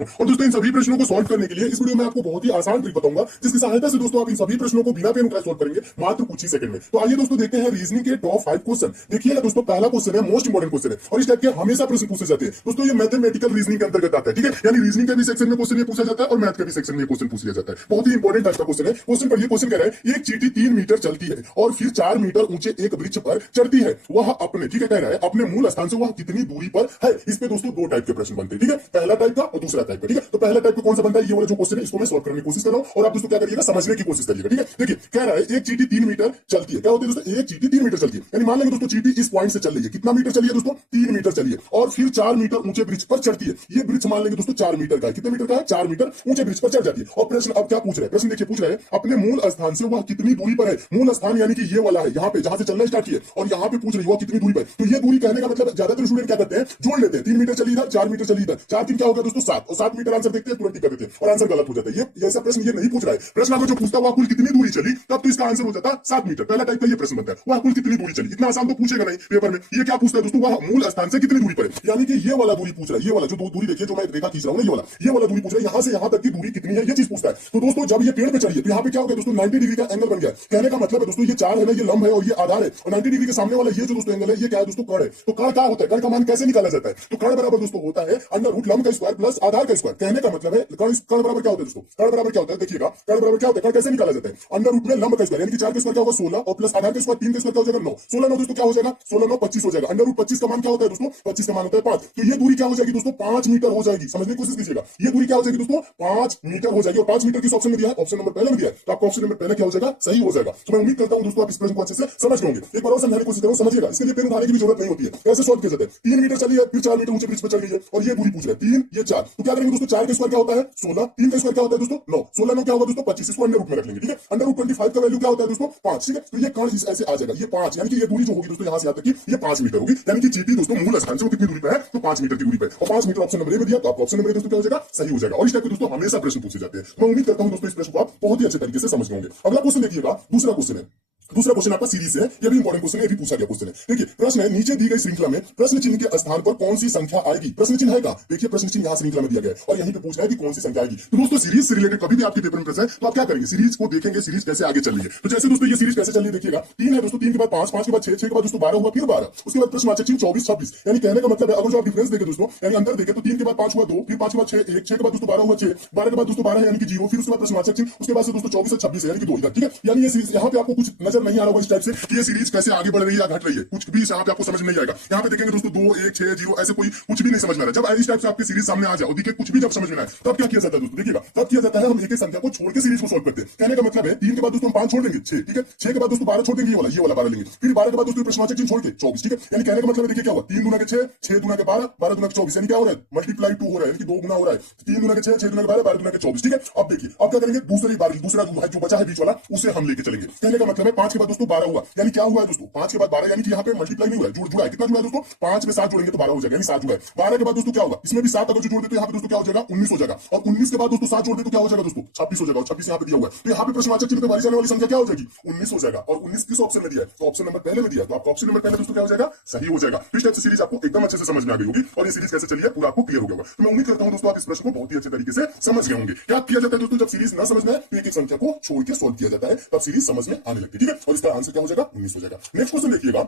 और दोस्तों इन सभी प्रश्नों को सॉल्व करने के लिए इस वीडियो में आपको बहुत ही आसान ट्रिक बताऊंगा, जिसकी सहायता से दोस्तों आप इन सभी प्रश्नों को बिना पेन उठाए सॉल्व करेंगे मात्र कुछ ही सेकंड में। तो आइए दोस्तों देखते हैं रीजनिंग के टॉप 5 क्वेश्चन। देखिएगा दोस्तों, पहला क्वेश्चन है मोस्ट इंपोर्टेंट क्वेश्चन है और इस टाइप के हमेशा प्रश्न पूछे जाते हैं दोस्तों। ये मैथमेटिकल रीजनिंग के अंतर्गत आता है, ठीक है। यानी रीजनिंग के भी सेक्शन में क्वेश्चन ये पूछा जाता है और मैथ के भी सेक्शन में क्वेश्चन पूछ लिया जाता है। बहुत ही इंपॉर्टेंट टाइप का क्वेश्चन है। क्वेश्चन पढ़िए, क्वेश्चन कह रहा है एक चींटी 3 मीटर चलती है और फिर 4 मीटर ऊंचे एक वृक्ष पर चढ़ती है। वह अपने, ठीक है, कह रहा है अपने मूल स्थान से वह कितनी दूरी पर है। इस पे दोस्तों दो टाइप के प्रश्न बनते हैं, ठीक है। पहला टाइप का और दूसरा टाइप का, ठीक है। तो पहला टाइप का कौन सा बनता है, ये वाला जो क्वेश्चन है इसको मैं सॉल्व करने की कोशिश कर रहा हूं और आप दोस्तों क्या करिएगा, समझने की कोशिश करिएगा, ठीक है। देखिए कह रहा है एक चींटी 3 मीटर चलती है। क्या होता है दोस्तों, एक चींटी 3 मीटर चलती है। यानी मान लेंगे दोस्तों चींटी इस पॉइंट से चल रही है, कितना मीटर चलिए दोस्तों, 3 मीटर चलिए और फिर 4 मीटर ऊंचे ब्रिज पर चढ़ती है। ये ब्रिज मान लेंगे दोस्तों 4 मीटर का है। कितने मीटर का है, 4 मीटर ऊंचे ब्रिज पर चढ़ जाती है। और प्रश्न अब क्या पूछ रहे हैं, प्रश्न देखिए पूछ रहे हैं अपने मूल स्थान से वह कितनी दूरी पर है। मूल स्थान यानी कि ये वाला है, यहाँ पे जहां से चलना स्टार्ट किया और यहाँ पे पूछ रही है कितनी दूरी पर। तो ये दूरी कहने का मतलब ज्यादातर स्टूडेंट क्या करते हैं, जोड़ लेते हैं। 3 मीटर चली इधर, 4 मीटर चली इधर, 4 3 क्या होगा दोस्तों 7 और 7 मीटर आंसर देखते हैं, तुरंत ही कर देते हैं और आंसर गलत हो जाता है। ये ऐसा प्रश्न ये नहीं पूछ रहा है। प्रश्न अगर जो पूछता है वह कुल कितनी दूरी चली, तब तो इसका आंसर हो जाता 7 मीटर। पहला टाइप का ये प्रश्न बनता है, वह कुल कितनी दूरी चली। इतना आसान तो पूछेगा नहीं पेपर में। ये क्या पूछता है दोस्तों, वह मूल स्थान से कितनी दूरी पर है। यानी कि ये वाला दूरी पूछ रहा है, ये वाला जो दूरी देखिए जो मैं रेखा खींच रहा हूं ना, ये वाला दूरी पूछ रहा है, यहां से यहां तक की दूरी कितनी है, ये चीज पूछता है। तो दोस्तों जब ये पेड़ पे चढ़िए तो यहाँ पे क्या होगा दोस्तों, 90 डिग्री का एंगल बन गया। कहने का मतलब है दोस्तों ये 4 है ना, ये लंब है और ये आधार है और 90 डिग्री के सामने वाला ये जो दोस्तों एंगल है, ये क्या है दोस्तों, कर्ण है। तो कर्ण क्या होता है, कर्ण का मान कैसे निकाला जाता है, तो कर्ण बराबर दोस्तों होता है अंडर रूट लंब का स्क्वायर प्लस आधार का स्क्वायर। कहने का मतलब है कर्ण बराबर क्या होता है दोस्तों, कर्ण बराबर क्या होता है, देखिएगा कर्ण बराबर क्या होता है, कर्ण कैसे निकाला जाता है, अंडर रूट में लंब का स्क्वायर यानी कि 4 का स्क्वायर क्या होगा 16 और प्लस आधार का स्क्वायर 3 का स्क्वायर क्या हो जाएगा 9। 16 9 दोस्तों क्या हो जाएगा, 16 9 25 हो जाएगा। अंडर रूट 25 का मान क्या होता है दोस्तों, 25 का मान होता है 5। तो ये दूरी क्या हो जाएगी दोस्तों, 5 मीटर हो जाएगी। समझने की कोशिश कीजिएगा, ये दूरी क्या हो जाएगी दोस्तों, 5 मीटर हो जाएगी। और 5 मीटर किस ऑप्शन में दिया है, ऑप्शन नंबर पहले में दिया है। तो आपको ऑप्शन नंबर पहले क्या हो जाएगा, सही हो जाएगा। तो मैं उम्मीद करता हूं दोस्तों आप इस प्रश्न को अच्छे से समझ गए होंगे। एक बार और समझाने की कोशिश करो, समझिएगा। इसके लिए पेन उठाने की भी जरूरत नहीं होती है, कैसे सॉल्व किया जाता है। 3 मीटर चली है, फिर 4 मीटर ऊंचे ब्रिज पर चढ़ गई है और ये दूरी पूछ रहा है 3 ये 4। तो क्या करेंगे दोस्तों, 4 का स्क्वायर क्या होता है 16, 3 का स्क्वायर क्या होता है दोस्तों 9, 16 9 क्या होगा दोस्तों 25। इसको अंडर रूट में रख लेंगे, ठीक है। अंडर रूट 25 का वैल्यू क्या होता है दोस्तों 5, ठीक है। तो ये कर्ण ऐसे आ जाएगा, ये 5 यानी कि ये दूरी जो होगी दोस्तों यहां से यहां तक की ये 5 मीटर होगी। यानी कि चींटी दोस्तों मूल स्थान से वो कितनी दूरी पे है, तो 5 मीटर की दूरी पे। और 5 मीटर ऑप्शन नंबर ए में दिया, तो आपको ऑप्शन नंबर ए दोस्तों क्या हो जाएगा, सही हो जाएगा। और इस टाइप के दोस्तों हमेशा प्रश्न पूछे जाते हैं। मैं उम्मीद करता हूं दोस्तों इस प्रश्न को आप बहुत ही अच्छे तरीके से समझ होंगे। अगला क्वेश्चन देखिएगा, दूसरा क्वेश्चन है। दूसरा क्वेश्चन आपका सीरीज से है, ये भी इंपॉर्टेंट क्वेश्चन है, ये भी पूछा गया क्वेश्चन है। देखिए प्रश्न है नीचे दी गई श्रृंखला में प्रश्न चिन्ह के स्थान पर कौन सी संख्या आएगी। प्रश्न चिन्ह है का, देखिए प्रश्न चिन्ह यहाँ श्रृंखला में दिया गया है और यहीं पे पूछना है कि कौन सी संख्या आएगी। तो दोस्तों सीरीज से रिलेटेड कभी भी आपके पेपर में प्रश्न है तो आप क्या करेंगे, सीरीज को देखेंगे, सीरीज कैसे आगे चल रही है। तो जैसे दोस्तों ये सीरीज कैसे चल रही है देखिएगा, 3 है दोस्तों, 3 के बाद 5, 5 के बाद 6, 6 के बाद दोस्तों 12 हुआ, फिर 12, उसके बाद प्रश्नवाचक चिन्ह 24 26। यानी कहने का मतलब है अगर जो आप डिफरेंस देखें दोस्तों, यानी अंतर देखें तो 3 के बाद 5 हुआ 2, फिर 5 के बाद 6 1, 6 के बाद दोस्तों 12 हुआ 6, 12 के बाद दोस्तों 12 है यानी कि 0, फिर उसके बाद प्रश्नवाचक चिन्ह, उसके बाद से दोस्तों 24 से 26 है यानी कि 2 इधर, ठीक है। यानी ये सीरीज यहाँ पे आपको कुछ नजर नहीं आ रहा होगा इस टाइप से कि ये सीरीज कैसे आगे बढ़ रही है या घट रही है, कुछ भी यहाँ पे आपको समझ नहीं आएगा। यहाँ पे देखेंगे दोस्तों 2 1 6 0 ऐसे कोई कुछ भी नहीं समझ में आ रहा। जब इस टाइप से आपकी सीरीज सामने आ जाए और देखिए कुछ भी जब समझ में आए तब क्या किया जाता है दोस्तों, देखिएगा तब किया जाता है हम एक एक संख्या को छोड़ के सीरीज को सॉल्व करते हैं। कहने का मतलब है 3 के बाद दोस्तों हम 5 छोड़ देंगे 6, ठीक है। 6 के बाद दोस्तों 12 छोड़ देंगे, ये वाला 12 लेंगे, फिर 12 के बाद दोस्तों प्रश्नवाचक चिन्ह छोड़ के 24, ठीक है। यानी कहने का मतलब देखिए क्या हुआ, 3 गुना के 6, 6 गुना के 12, 12 गुना के 24, यानी क्या हो रहा है मल्टीप्लाई 2 हो रहा है, यानी कि 2 गुना हो रहा है। 3 गुना के 6, 6 गुना के 12, 12 गुना के 24, ठीक है। अब देखिए अब क्या करेंगे, दूसरा जो बचा है बीच वाला उसे हम लेके चलेंगे। कहने का मतलब है 5 के बाद दोस्तों 12 हुआ, यानी क्या हुआ है दोस्तों 5 के बाद 12 यानी कि यहाँ पे मल्टीप्लाई नहीं हुआ है, जुड़ा है। कितना जुड़ा है दोस्तों, 5 में 7 जोड़ेंगे तो 12 हो जाएगा, यानी 7 जुड़ा है। 12 के बाद दोस्तों क्या होगा, इसमें भी 7 अगर जो जोड़ दे तो यहाँ पे दोस्तों क्या हो जाएगा 19 हो जाएगा और 19 के बाद दोस्तों 7 जोड़ दे तो क्या हो जाएगा दोस्तों 26 हो जाएगा और 26 यहाँ पे दिया हुआ है। तो यहाँ पे प्रश्नवाचक चिन्ह पे वाली जाने वाली संख्या क्या हो जाएगी 19 हो जाएगा। और 19 किस ऑप्शन में दिया है, तो ऑप्शन नंबर पहले में दिया है, तो आपका ऑप्शन नंबर पहले दोस्तों क्या हो जाएगा, सही हो जाएगा। इस टाइप से सीरीज आपको एकदम अच्छे से समझ में आ गई होगी और ये सीरीज कैसे चली है पूरा आपको क्लियर हो गया होगा। तो मैं उम्मीद करता हूं दोस्तों आप इस प्रश्न को बहुत ही अच्छे तरीके से समझ गए होंगे। क्या किया जाता है दोस्तों, जब सीरीज ना समझ में आए तो एक एक संख्या को छोड़ के सॉल्व किया जाता है, तब सीरीज समझ में आने लगती है, ठीक है। और इसका आंसर क्या हो जाएगा 19 हो जाएगा। नेक्स्ट क्वेश्चन देखिएगा,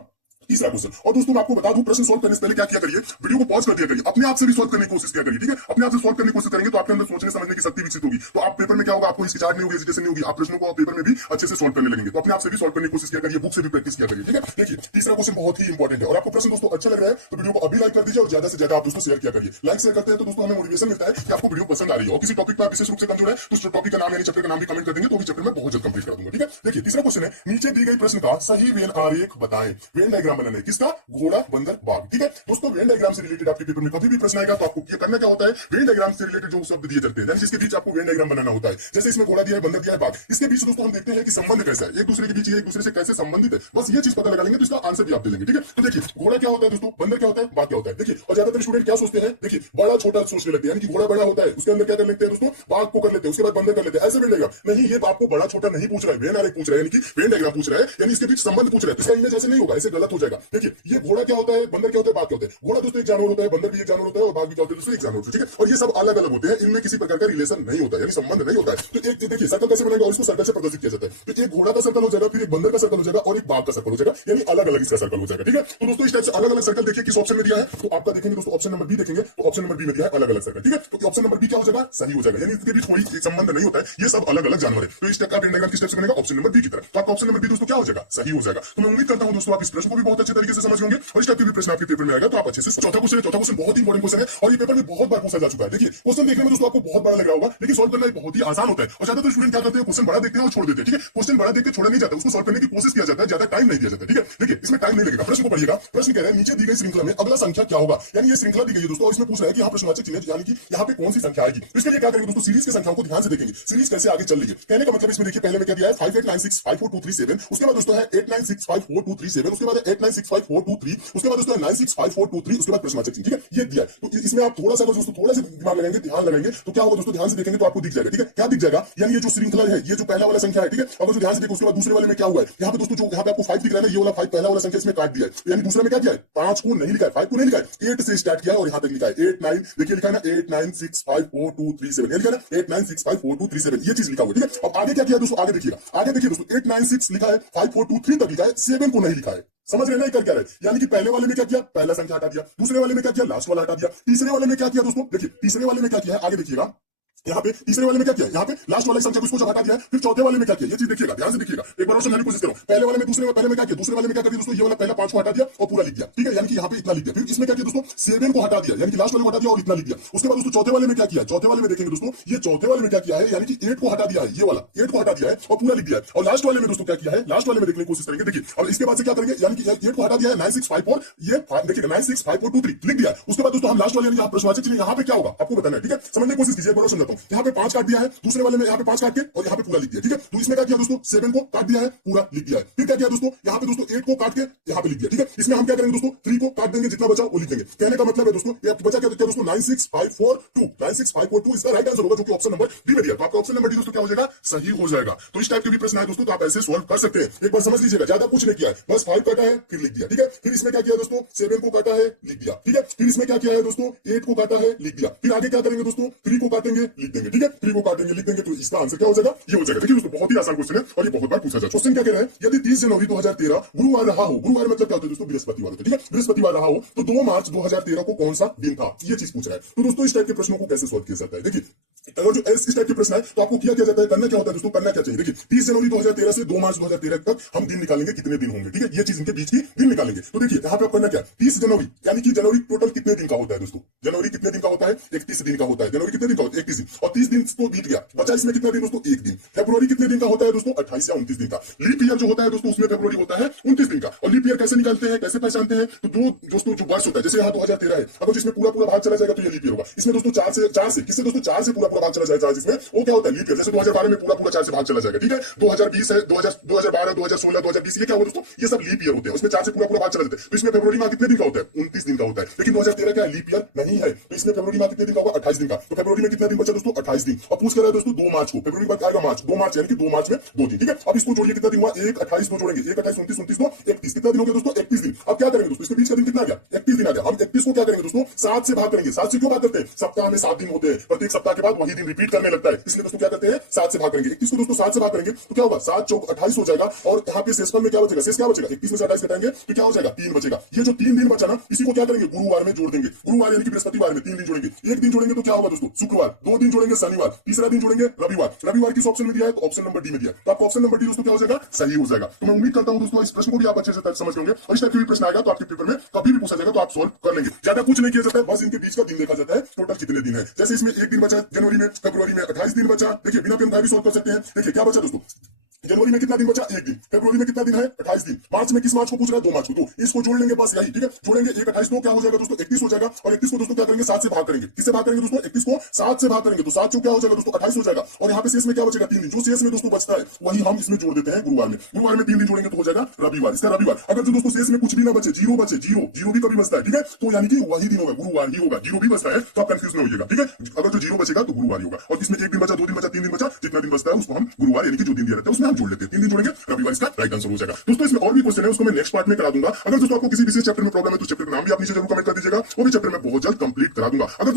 तीसरा क्वेश्चन। और दोस्तों मैं आपको बता दूं प्रश्न सॉल्व करने से पहले क्या किया करिए, वीडियो को पॉज कर दिया करिए, अपने आप से भी सॉल्व करने की कोशिश किया करिए, ठीक है। अपने आप से सॉल्व करने की कोशिश करेंगे तो आपके अंदर सोचने समझने की शक्ति विकसित होगी। तो आप पेपर में क्या होगा, आपको हिचकिचाहट नहीं होगी, हेजिटेशन नहीं होगी, आप प्रश्नों को पेपर में भी अच्छे से सॉल्व करने लगेंगे। तो अपने आप से भी सॉल्व करने की कोशिश किया करिए, बुक से भी प्रैक्टिस किया करिए, ठीक है। देखिए तीसरा क्वेश्चन बहुत ही इंपॉर्टेंट है और आपको प्रश्न दोस्तों अच्छा लग रहा है तो वीडियो को अभी लाइक कर दीजिए और ज्यादा से ज्यादा आप दोस्तों शेयर किया करिए। लाइक शेयर करते हैं तो दोस्तों हमें मोटिवेशन मिलता है कि आपको वीडियो पसंद आ रही है। और किसी टॉपिक पर विशेष रूप से कमजोर है तो उस टॉपिक का नाम यानी चैप्टर का नाम भी कमेंट कर देंगे तो भी चैप्टर में बहुत जल्द कंप्लीट कर दूंगा, ठीक है। देखिए तीसरा क्वेश्चन है, नीचे दी गई प्रश्न का सही वेन आरेख बताएं। वेन डायग्राम बनाना है किसका, घोड़ा बंदर बाघ, ठीक है। दोस्तों वेन डायग्राम से रिलेटेड आपके पेपर में कभी भी प्रश्न आएगा तो आपको ये करना क्या होता है, वेन डायग्राम से रिलेटेड जो शब्द दिए जाते हैं जिसके बीच आपको वेन डायग्राम बनाना होता है। जैसे इसमें घोड़ा दिया है, बंदर दिया है, बाघ, इसके बीच दोस्तों हम देखते हैं कि संबंध कैसा है, एक दूसरे के बीच एक दूसरे से कैसे संबंधित है, बस ये चीज पता लगा लेंगे तो इसका आंसर भी आप दे लेंगे, ठीक है। तो देखिए घोड़ा क्या होता है दोस्तों, बंदर क्या होता है, बाघ क्या होता है। देखिए और ज्यादातर स्टूडेंट क्या सोचते हैं, देखिए बड़ा छोटा सोचने लगते हैं, यानी कि घोड़ा बड़ा होता है उसके अंदर क्या कर लेते हैं दोस्तों, बाघ को कर लेते हैं, उसके बाद बंदर कर लेते हैं, ऐसे वेन डायग्राम नहीं। ये आपको बड़ा छोटा नहीं पूछ रहा है, वेन आरेख पूछ रहा है, यानी कि वेन डायग्राम पूछ रहा है, यानी इसके बीच संबंध पूछ रहा है। इसका इमेज ऐसे नहीं होगा, ऐसे गलत हो जाएगा। देखिए ये घोड़ा क्या होता है, बंदर क्या होता है, बाघ क्या होता है। घोड़ा दोस्तों एक जानवर होता है, बंदर भी एक जानवर होता है और बाघ भी क्या होता है दोस्तों एक जानवर होता है, ठीक है। और ये सब अलग अलग होते हैं, इनमें किसी प्रकार का रिलेशन नहीं होता है, यानी संबंध नहीं होता है। तो एक देखिए सर्कल कैसे बनेगा और इसको सर्कल से प्रदर्शित किया जाता है। तो एक घोड़ा का सर्कल हो जाएगा, फिर एक बंदर का सर्कल हो जाएगा और एक बाघ का सर्कल हो जाएगा, यानी अलग अलग इसका सर्कल हो जाएगा, ठीक है। तो दोस्तों इस टाइप से अलग अलग सर्कल देखिए किस ऑप्शन में दिया है, तो आपका देखेंगे दोस्तों ऑप्शन नंबर बी देखेंगे, तो ऑप्शन नंबर बी में दिया है अलग अलग सर्कल, ठीक है। तो ऑप्शन नंबर बी क्या हो जाएगा, सही हो जाएगा, यानी इसके बीच कोई संबंध नहीं होता है, ये सब अलग अलग जानवर है। तो इस टाइप का डायग्राम किस टाइप से बनेगा, ऑप्शन नंबर बी की तरह। तो आपका ऑप्शन नंबर बी दोस्तों क्या हो जाएगा, सही हो जाएगा। तो मैं उम्मीद करता हूं दोस्तों आप इस प्रश्न को भी बहुत अच्छे तरीके से समझ होंगे और इस टाइप के भी प्रश्न आपके पेपर में आएगा तो आप अच्छे से। चौथा क्वेश्चन बहुत ही इंपॉर्टेंट क्वेश्चन है और ये पेपर में बहुत बार पूछा जा चुका है। देखिए क्वेश्चन देखने में दोस्तों आपको बहुत बड़ा लग रहा होगा, लेकिन सॉल्व करना बहुत ही आसान होता है। और ज्यादातर स्टूडेंट क्या करते हैं, क्वेश्चन बड़ा देखते हैं और छोड़ देते हैं, ठीक है। क्वेश्चन बड़ा देखते छोड़ा नहीं जाता, उसको सॉल्व करने की कोशिश किया जाता है, ज्यादा टाइम नहीं दिया जाता, ठीक है। देखिए इसमें टाइम नहीं लगेगा। प्रश्न को पढ़िएगा, प्रश्न कह रहे हैं नीचे दी गई श्रृंखला में अगला संख्या क्या होगा, यानी ये श्रृंखला दी गई है दोस्तों और इसमें पूछ रहा है कि यहाँ प्रश्नवाचक चिन्ह यानी कि यहाँ पे कौन सी संख्या आएगी। तो इसके लिए क्या करेंगे दोस्तों, सीरीज की संख्याओं को ध्यान से देखेंगे, सीरीज कैसे आगे चल रही है। कहने का मतलब इसमें देखिए पहले में क्या दिया है 58965423 उसके बाद दोस्तों है 89654237 उसके बाद 896543 उसके बाद दोस्तों है 965423 उसके बाद प्रश्नवाचक चिन्ह, ठीक है, ये दिया है। तो इसमें आप थोड़ा सा दोस्तों थोड़ा सा दिमाग लगाएंगे, ध्यान लगाएंगे तो क्या होगा दोस्तों, ध्यान से देखेंगे तो आपको दिख जाएगा, ठीक है। क्या दिख जाएगा, यानी ये जो श्रृंखला है, ये जो पहला वाला संख्या है, ठीक है। अगर जो ध्यान से देखो उसके बाद दूसरे वाले में क्या हुआ है, यहाँ पे दोस्तों जो यहाँ पे आपको 5 दिख रहा है ना, ये वाला 5 पहला वाला संख्या इसमें काट दिया है, यानी दूसरे में क्या किया है, 5 को नहीं लिखा है, 5 को नहीं लिखा है, 8 से स्टार्ट किया है और यहाँ तक लिखा है 8 9, देखिए लिखा है ना 89654237, ये लिखा है ना 89654237, ये चीज लिखा हुआ है, ठीक है। अब आगे क्या किया दोस्तों, आगे देखिएगा, आगे देखिए दोस्तों 896 लिखा है, 5423 तक लिखा है, 7 को नहीं लिखा है। समझ रहे ना कर क्या रहे, यानी कि पहले वाले में क्या किया, पहला संख्या हटा दिया, दूसरे वाले में क्या किया, लास्ट वाला हटा दिया, तीसरे वाले में क्या किया दोस्तों, देखिए तीसरे वाले में क्या किया है, आगे देखिएगा यहाँ पे तीसरे वाले में क्या किया, यहाँ पे लास्ट वाले संख्या को इसको जब हटा दिया है, फिर चौथे वाले में क्या किया, ये चीज देखिएगा, ध्यान से देखिएगा, एक बार और समझने की कोशिश करो। पहले वाले में दूसरे पहले में क्या किया, दूसरे वाले में क्या किया दोस्तों, ये वाला पहला 5 को हटा दिया और पूरा लिख दिया, ठीक है, यानी कि यहाँ पे इतना लिख दिया। फिर इसमें क्या किया दोस्तों, 7 को हटा दिया, यानी कि लास्ट वाले को हटा दिया और इतना लिख दिया। उसके बाद दोस्तों चौथे वाले में क्या किया, चौथे वाले में देखेंगे दोस्तों, ये चौथे वाले में क्या किया है, यानी कि 8 को हटा दिया है, ये वाला 8 को हटा दिया है और पूरा लिख दिया है। और लास्ट वाले में दोस्तों क्या किया है, लास्ट वाले में देखने की कोशिश करेंगे, देखिए। और इसके बाद से क्या करेंगे, यानी कि 8 को हटा दिया है, 9654 ये देखिएगा 965423 लिख दिया। उसके बाद दोस्तों हम लास्ट वाले यहाँ प्रश्नवाचक चिन्ह यहाँ पे क्या होगा आपको बताना है, ठीक है। समझने की कोशिश कीजिए, एक बार समझाता हूँ। यहाँ पे 5 काट दिया है, दूसरे वाले में यहाँ पे 5 काट के और यहाँ पे पूरा लिख दिया, ठीक है। तो इसमें क्या किया दोस्तों, 7 को काट दिया है, पूरा लिख दिया है। फिर क्या किया दोस्तों, यहाँ पे दोस्तों 8 को काट के यहाँ पे लिख दिया, ठीक है। इसमें हम क्या करेंगे दोस्तों, 3 को काट देंगे, जितना बचा वो लिख देंगे। कहने का मतलब है दोस्तों ये बचा क्या दोस्तों 96542 96542 इसका राइट आंसर होगा, जो कि ऑप्शन नंबर डी में दिया। तो आपका ऑप्शन नंबर डी दोस्तों क्या हो जाएगा, सही हो जाएगा। तो इस टाइप के भी प्रश्न आए दोस्तों तो आप ऐसे सॉल्व कर सकते हैं। एक बार समझ लीजिएगा, ज्यादा कुछ नहीं किया है, बस 5 काटा है फिर लिख दिया, ठीक है। फिर इसमें क्या किया दोस्तों, 7 को काटा है लिख दिया, ठीक है। फिर इसमें क्या किया है दोस्तों, 8 को काटा है लिख दिया। फिर आगे क्या करेंगे दोस्तों, 3 को काटेंगे लिख देंगे, ठीक है। 3 को काटेंगे लिख देंगे, तो इसका आंसर क्या हो जाएगा, ये हो जाएगा। देखिए दोस्तों बहुत ही आसान क्वेश्चन है और ये बहुत बार पूछा जाता है। क्वेश्चन क्या कह रहा है, यदि 30 जनवरी 2013 गुरुवार रहा हो, गुरुवार मतलब क्या होता है दोस्तों, बृहस्पतिवार होता है, ठीक है। बृहस्पतिवार रहा हो तो 2 मार्च 2013 को कौन सा दिन था, ये चीज पूछ रहा है। तो दोस्तों इस टाइप के प्रश्नों को कैसे सॉल्व किया जाता है, देखिए अगर जो इस टाइप के प्रश्न है तो आपको क्या किया जाता है, करना क्या होता है दोस्तों, करना क्या चाहिए। देखिए 30 जनवरी 2013 से 2 मार्च 2013 तक हम दिन निकालेंगे, कितने दिन होंगे, ठीक है। ये चीज इनके बीच की दिन निकालेंगे। तो देखिए यहाँ पे आप करना क्या, 30 जनवरी यानी कि जनवरी टोटल कितने दिन का होता है दोस्तों, जनवरी कितने दिन का होता है, 31 दिन का होता है। जनवरी कितने दिन का होता है, 31 दिन, और 30 दिन तो बीत गया, बचा इसमें कितना दिन दोस्तों, 1 दिन। फरवरी कितने दिन का होता है दोस्तों, 28 या 29 दिन का। लीप ईयर जो होता है दोस्तों उसमें फरवरी होता है 29 दिन का। और लीप ईयर कैसे निकालते हैं, कैसे पहचानते हैं, तो जो दोस्तों जो वर्ष होता है, जैसे यहाँ 2013 है, अगर जिसमें पूरा पूरा भाग चला जाएगा तो ये लीप ईयर होगा। इसमें दोस्तों 4 से किससे दोस्तों 4 से पूरा पूरा भाग चला जाएगा, जिसमें वो क्या होता है लीप ईयर। जैसे 2012 में पूरा पूरा 4 से भाग चला जाएगा, ठीक है। 2020 है, 2012 2016 2020 ये क्या हुआ दोस्तों, ये सब लीप ईयर होते हैं, उसमें 4 से पूरा पूरा भाग चला जाता है। तो इसमें फरवरी माह कितने दिन का होता है, 29 दिन का होता है। लेकिन 2013 क्या लीप ईयर नहीं है, तो इसमें फरवरी माह कितने दिन का होगा, 28 दिन का। तो फरवरी में कितना दिन बचा दोस्तों, 28 दिन। और पूछ कर रहा है दोस्तों 2 मार्च को, फरवरी के बाद आएगा मार्च, 2 मार्च यानी कि 2 मार्च में 2 दिन, ठीक है। अब इसको जोड़िए, कितना दिन हुआ, 1 28 को जोड़ेंगे, 1 28 29 29 2 31, कितना दिन हो गया दोस्तों, 31 दिन। अब क्या करेंगे दोस्तों, इसके बीच का दिन कितना आ गया, 31 दिन आ गया। हम 31 को क्या करेंगे दोस्तों, 7 से भाग करेंगे। 7 से क्यों भाग करते हैं, सप्ताह में 7 दिन होते हैं, प्रत्येक सप्ताह के बाद वही दिन रिपीट करने लगता है, इसलिए दोस्तों क्या करते हैं 7 से भाग करेंगे। 31 को दोस्तों 7 से भाग करेंगे तो क्या होगा, 7 चौक 28 हो जाएगा। और यहाँ पे शेषफल में क्या बचेगा, शेष क्या बचेगा, 31 में से 28 घटाएंगे तो क्या हो जाएगा, 3 बचेगा। ये जो 3 दिन बचा ना, इसी को क्या करेंगे, गुरुवार में जोड़ देंगे। गुरुवार यानी कि बृहस्पतिवार में 3 दिन जोड़ेंगे, 1 दिन जोड़ेंगे तो क्या होगा दोस्तों, शुक्रवार, 2 दिन जोड़ेंगे शनिवार, तीसरा दिन जोड़ेंगे रविवार। रविवार किस ऑप्शन में दिया है, तो ऑप्शन नंबर डी में दिया है। तो आपको ऑप्शन नंबर डी दोस्तों क्या हो जाएगा, सही हो जाएगा। तो मैं उम्मीद करता हूं दोस्तों इस प्रश्न को भी आप अच्छे से समझ होंगे और इस टाइप के भी प्रश्न आएगा तो आपके पेपर में कभी भी पूछा जाएगा तो आप सॉल्व कर लेंगे। ज्यादा कुछ नहीं किया जाता है, बस इनके बीच का दिन देखा जाता है, टोटल कितने दिन है। जैसे इसमें 1 दिन बचा जनवरी में, फरवरी में 28 दिन बचा। देखिए बिना पेन भी सॉल्व कर सकते हैं। देखिए क्या बचा दोस्तों, जनवरी में कितना दिन बचा, 1 दिन। फरवरी में कितना दिन है, 28 दिन। मार्च में किस मार्च को पूछ रहा है, 2 मार्च को। तो इसको जोड़ लेंगे बस यही, ठीक है। जोड़ेंगे 1 28 तो क्या हो जाएगा दोस्तों, 31 हो जाएगा। और 31 को दोस्तों क्या करेंगे, 7 से भाग करेंगे। किससे भाग करेंगे दोस्तों, 31 को 7 से भाग करेंगे तो 7 क्या हो जाएगा दोस्तों, 28 हो जाएगा। और यहाँ पे शेष में क्या बचेगा, 3 दिन। जो शेष में दोस्तों बचता है वही हम इसमें जोड़ देते हैं गुरुवार में। गुरुवार में 3 दिन जोड़ेंगे तो हो जाएगा रविवार, इसका रविवार। अगर जो दोस्तों शेष में कुछ भी ना बचे, जीरो बचे, जीरो भी कभी बचता है, ठीक है। तो यानी कि वही दिन होगा, गुरुवार ही होगा। जीरो भी बचता है तो आप कंफ्यूज न होइएगा, ठीक है। अगर जो जीरो बचेगा तो गुरुवार ही होगा। और इसमें 1 दिन बचा, 2 दिन बचा, 3 दिन बचा, जितना दिन बचता है उसको हम गुरुवार यानी कि जो दिन दिया रहता है उसमें हम जोड़ लेते हैं, 3 दिन जोड़ेंगे, रविवार इसका राइट आंसर हो जाएगा। दोस्तों इसमें और भी क्वेश्चन है, उसको मैं नेक्स्ट पार्ट में करा दूंगा। अगर दोस्तों आपको किसी विशेष चैप्टर में प्रॉब्लम है तो चैप्टर का नाम भी आप नीचे जरूर कमेंट कर दीजिएगा, वो भी चैप्टर में बहुत जल्द कंप्लीट करा दूंगा। अगर